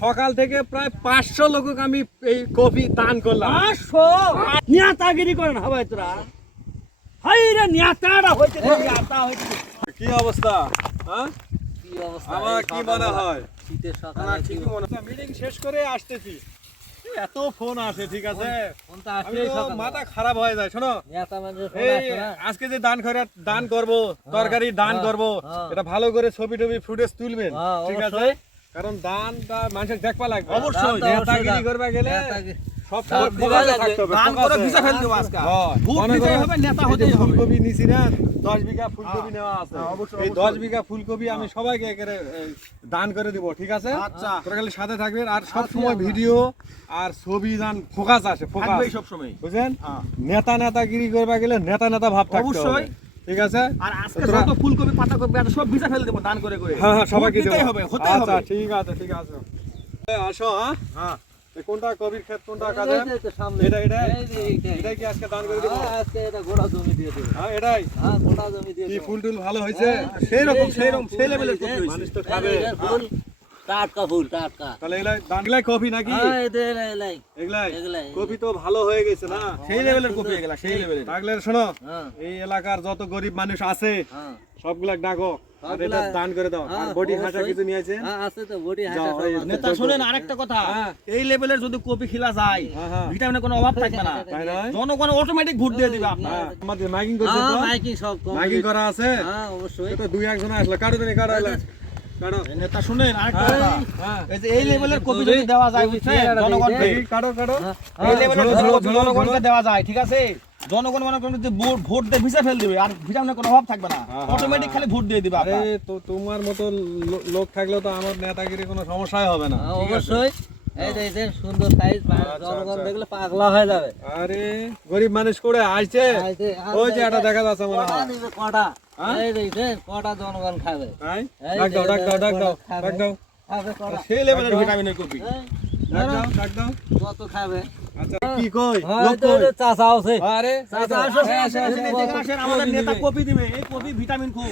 সকাল থেকে প্রায় 500 লোককে আমি এই কফি দান করলাম। 500 নেতাগিরি করেন হবে তোরা। হাই রে নেতাটা হইতে নেতা হইতে। কি অবস্থা? হ্যাঁ কি অবস্থা? আমার কি মনে হয় শীতের সকালে আমার ঠিকই মনে হয় মিটিং শেষ করে আসতেছি, এত ফোন আসে, ঠিক আছে ফোনটা আমি আসলেই তো সকাল মাথা খারাপ হয়ে যায়। শোনো, নেতা মানুষের ফোন এই আসে না। আজকে যে দান করব, তরকারি দান করব, এটা ভালো করে ছবি টবি ফুটেজ তুলবেন, ঠিক আছে? অবশ্যই। কারণ দানটা মানুষের দেখবা লাগবে। অবশ্যই। নেতাগিরি করবে গেলে নেতাগিরি। সব দান সময় দিবা ফোকাসে লাগবে। থাকতে হবে, দান করে ফোকাসে। ভিজা ফেল দেবো আজকে। হ্যাঁ, ভোট মনে দিতেই করো, হবে, নেতা এই যে হতেই হবে। ফুলকপি নিছি না, 10 বিঘা ফুলকপি নেওয়া আছে। অবশ্যই, এই অবশ্যই। 10 বিঘা ফুলকপি আমি সবাইকে দান করে দিব, ঠিক আছে? আচ্ছা। তোরা খালি সাথে থাকবেন, আর সব সময় ভিডিও আর ছবি দান ফোকাস আসে, ফোকাস থাকবেই সব সময়। বুঝছেন? হ্যাঁ। নেতাগিরি করবে গেলে নেতা ভাব থাকতে হবে, অবশ্যই। ঠিক আছে? আর আজকে তোরা- যত ফুলকপি পাতাকপি আছে সব ভিজা ফেল দেবো দান করে করে। হ্যাঁ সবাইকে ভোট দিতেই দেবো। হবে, হতেই আচ্ছা, হবে। ঠিক আছে, ঠিক আছে। আসো। হ্যাঁ, এই কোনটা কবির ক্ষেত, কোনটা এই কাজে? যে তো সামনে। এটা এই যে এইটাই। এটাই কি আজকে দান করে দিব? আজকে এটা গোটা জমি দিয়ে দেবো। হ্যাঁ এটাই। হ্যাঁ গোটা জমি দিয়ে কি দেবো। ফুল টুল ভালো হয়েছে? সেই রকম সেই লেভেলের কপি হয়েছে। মানুষ তো খাবে। এই যে ফুল টাটকা ফুল টাটকা। তাহলে এগুলাই কফি নাকি? হ্যাঁ এদের এলাই। এগুলাই এগুলাই। কফি তো ভালো হয়ে গেছে না? সেই লেভেলের কপি এগুলা সেই লেভেলের। থাকলে শোনো, হ্যাঁ এই এলাকার যত গরিব মানুষ আছে হ্যাঁ। সবগুলা ডাকো, আর এটা সবগুলা- দান করে দাও। আর হ্যাঁ, বডি হাঁটা অবশ্যই। কিছু নিয়েছে? হ্যাঁ আছে তো বডি হাঁটা যাও, সব এই আছে। নেতা শোনেন আরেকটা কথা, হ্যাঁ। এই লেভেলের যদি কপি খিলা যায় হ্যাঁ, হ্যাঁ। ভিটামিনের কোনো অভাব থাকবে না। তাই নয়? জনগণ অটোমেটিক ভোট দিয়ে দিবে আপনার। হ্যাঁ, আমাদের মাইকিং করছে তো? মাইকিং সব মাইকিং করা আছে? হ্যাঁ অবশ্যই। তো 2-1 জন আসলো, কাটো তুমি, কাটো এলা। কাটো। এই নেতা শুনেন আরেকটা হ্যাঁ, কথা, হ্যাঁ। এই যে এই লেভেলের কপি যদি দেওয়া যায় বুঝছেন জনগণকে, দেখি, কাটো, কাটো। এই লেভেলের ঝোলো, কপি ঝোলো, জনগণকে ঝোলো। দেওয়া যায়, ঠিক আছে? জনগণ মনে করেন যে ভোট দিয়ে ভিসা ফেল দিবে আর ভিটামিনের কোনো অভাব থাকবে না, হ্যাঁ, অটোমেটিক খালি ভোট দিয়ে দিবে আরে আপনার। তো তোমার মতো লোক থাকলেও তো আমার নেতাগিরি কোনো সমস্যাই হবে না, ঠিক আছে? অবশ্যই। এই যে এই যে সুন্দর সাইজ, জনগণ আচ্ছা। দেখলে পাগলা হয়ে যাবে। আরে গরিব মানুষ করে আসছে, ওই যে এটা দেখা যাচ্ছে মনে কটা হয়। দিবে, কটা? হ্যাঁ? এই দেখছেন কটা জনগণ খাবে। তাই? এই ডাক দাও, যে ডাক দাও, ডাক দাও, খাবে। ডাক দাও, খাবে কটা? সেই লেভেলের ভিটামিনের কপি। ডাক দাও, ডাক দাও। কত খাবে? আচ্ছা, কি কই? হ্যাঁ, লোক এই তো- কই? এই তো চাচা আছে। আরে চাচা আসো, আসো, আসো, এদিকে আসেন, আমাদের নেতা কপি দিবে। এই কপি ভিটামিন খুব।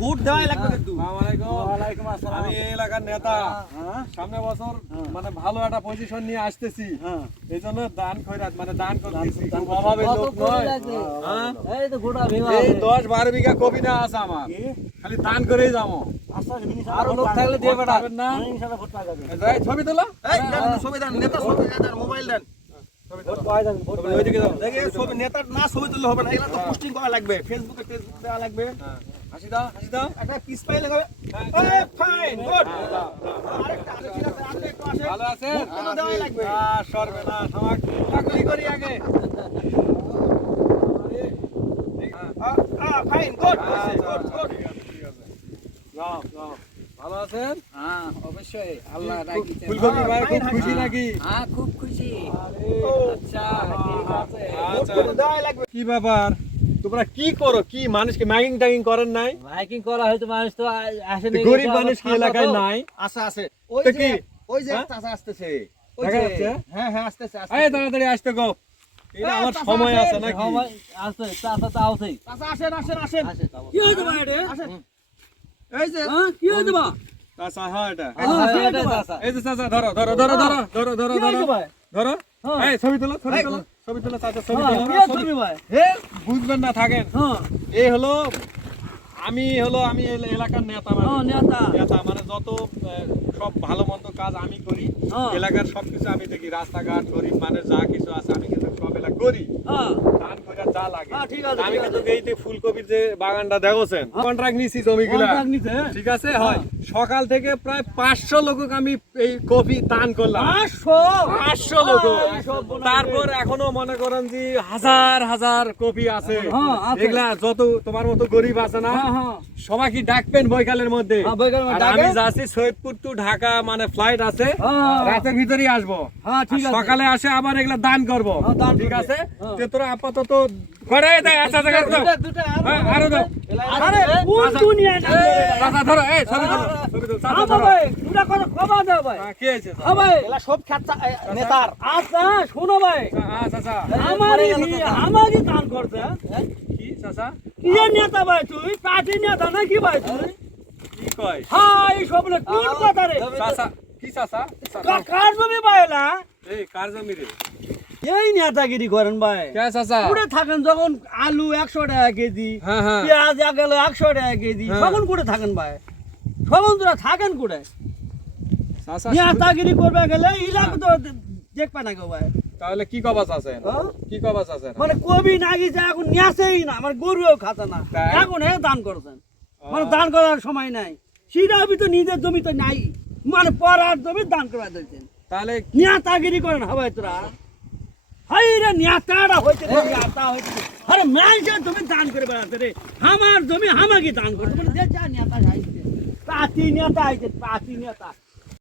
ভোট দেওয়াই লাগবে কিন্তু। আসসালামু আলাইকুম। ওয়ালাইকুম আসসালাম। আমি এই এলাকার নেতা, হ্যাঁ। সামনে বছর মানে ভালো একটা পজিশন নিয়ে আসতেছি, হ্যাঁ। এই জন্য দান খয়রাত মানে দান করতেছি, খুব অভাবের কত লোক কপি নয়। লাগবে? হ্যাঁ? এই তো গোটা ভীমা এই আছে। 10-12 বিঘা কবি না আছে আমার, খালি দান করেই যাবো। আরো লোক থাকলে দিয়ে বেটা। পাবেন না? ইনশাআল্লাহ ভোট পাওয়া যাবে। এই ছবি তোলো। এই দেন, ছবি দেন, নেতা ছবি দেন, মোবাইল দেন। ভোট পাওয়া যাবে, ভোট পাওয়া যাবে। ওইদিকে যাও। দেখে ছবি নেতার না ছবি তুললে হবে না, এগুলা তো পোস্টিং করা লাগবে, ফেসবুকে দেওয়া লাগবে। হ্যাঁ, হাসি দাও, হাসি দাও। একটা পিস পাই লাগাবে। এই ফাইন গুড। আরেকটা আছে, ঠিক আছে, আপনি একটু আসেন। ভালো আছেন? ভোট কিন্তু দেওয়াই লাগবে। সর্বনাশ, আমার চাকরি করি আগে। Fine good. আচ্ছা, ঠিক আছে, ঠিক আছে। যাও, যাও। ভালো আছেন? হ্যাঁ অবশ্যই আল্লাহ রাখিছে। ফুলকপি ভাই খুব খুশি নাকি? হ্যাঁ খুব খুশি। আচ্ছা ঠিক আছে। ভোট আচ্ছা, কিন্তু দেওয়াই লাগবে। কি ব্যাপার, তোমরা কি করো? কি মানুষকে ম্যাগিং ট্যাগিং করেন নাই? মাইকিং করা হয়তো মানুষ তো আসেনি। গরিব মানুষ কি এলাকায় নাই? আছে আছে। ওই তো যে কি? ওই যে হ্যাঁ? চাচা আসতেছে। ওই দেখা যে যাচ্ছে? হ্যাঁ হ্যাঁ আসতেছে এই আসতেছে। তাড়াতাড়ি আসতে গো, এটা এই, আমার চাচা সময় আসেন। আছে নাকি? আছে চাচা তো আছেই। চাচা আসেন আসেন আসেন। কি হইছে ভাই এটা? আসেন। এই যে হ্যাঁ কি হইছে বা? চাচা, হ্যাঁ এটা। এটা চাচা। এই যে চাচা, ধরো ধরো ধরো ধরো ধরো ধরো কি হইছে ধরো ভাই? ধরো। হ্যাঁ। এই ছবি তোলো, ছবি এই, তোলো, ছবি তোলো, চাচা ছবি হ্যাঁ, তোলো। কি হইছে তুমি ভাই? হে, বুঝবেন না থাকেন। হ্যাঁ এই হলো আমি এলাকার নেতা, মানে হ্যাঁ নেতা। নেতা মানে যত সব ভালো মন্দ কাজ আমি করি, হ্যাঁ। এলাকার সবকিছু আমি দেখি, রাস্তাঘাট গরিব মানুষ যা কিছু আছে আমি কিন্তু সব এলাকা করি, হ্যাঁ দান করে যা লাগে। হ্যাঁ, ঠিক আছে, আমি ঠিক কিন্তু এই যে ফুলকপির যে বাগানটা দেখছেন, কন্ট্রাক্ট নিছি জমিগুলা, কন্ট্রাক্ট নিছে, হ্যাঁ। ঠিক আছে? হয় সকাল থেকে প্রায় 500 লোককে আমি এই কফি দান করলাম। 500 লোক। তারপর এখনো মনে করেন যে হাজার হাজার কপি আছে, হ্যাঁ, আছে। এগুলা যত তোমার মতো গরিব আছে না, হ্যাঁ, হ্যাঁ। সবাইকে ডাকবেন বৈকালের মধ্যে। হ্যাঁ, বৈকালের মধ্যে আর আমি ডাকেন। যাচ্ছি সৈয়দপুর টু ঢাকা, মানে ফ্লাইট আছে, হ্যাঁ, রাতের ভিতরেই আসবো। হ্যাঁ, ঠিক আর আছে। সকালে আসে আবার এগুলা দান করবো, হ্যাঁ, দান ঠিক করবে। আছে? হ্যাঁ। যে তোরা আপাতত করে দেয়, আচ্ছা আচ্ছা, করে দাও। হ্যাঁ, আরো দাও। আরে কোন দুনিয়া না? চাচা ধরো, এই ছবি তোলো, ছবি তোলো, চাচা ধরো। ভাই দুটা কথা খবর দাও ভাই। হ্যাঁ, কি হয়েছে? হ্যাঁ ভাই। এলা সব খ্যাত নেতার। আচ্ছা শুনো ভাই, চাচা, আমারই দান করছে। কি চাচা? কি এর নেতা ভাই তুই? পার্টি নেতা নাকি ভাই তুই? কি কয়? হ্যাঁ এই সব কোন কথা রে? চাচা, কি চাচা চাচা কার জমি পাইলা এই কার জমি রে এই নেতাগিরি করেন ভাই কে চাচা কুড়ে থাকেন যখন আলু 100 টাকা কেজি হ্যাঁ হ্যাঁ পেঁয়াজ গেল 100 টাকা কেজি হ্যাঁ। তখন কুড়ে থাকেন ভাই তখন তোরা থাকেন কুড়ে চাচা নেতাগিরি করবে গেলে ইলাকা তো দেখবে না গো ভাই তাহলে কি কবাস আছেন হ্যাঁ? কি কবাস আছেন মানে কবি না গেছে এখন নিয়েছেই না আমার গরুও খাতে না তাই? এখন দান করছেন মানে দান করার সময় নাই সেটা তো নিজের জমি তো নাই মানে পরার জমি দান করা দিয়েছেন তাহলে নেতাগিরি করেন হবাই তোরা হাই রে নেতাটা হইতে রে নেতা হইতে আরে মানুষের জমি দান করে বেড়াতে রে আমার জমি আমাকে দান করতে মানে যে যা নেতা আইছে পাতি নেতা আইছে পাতি নেতা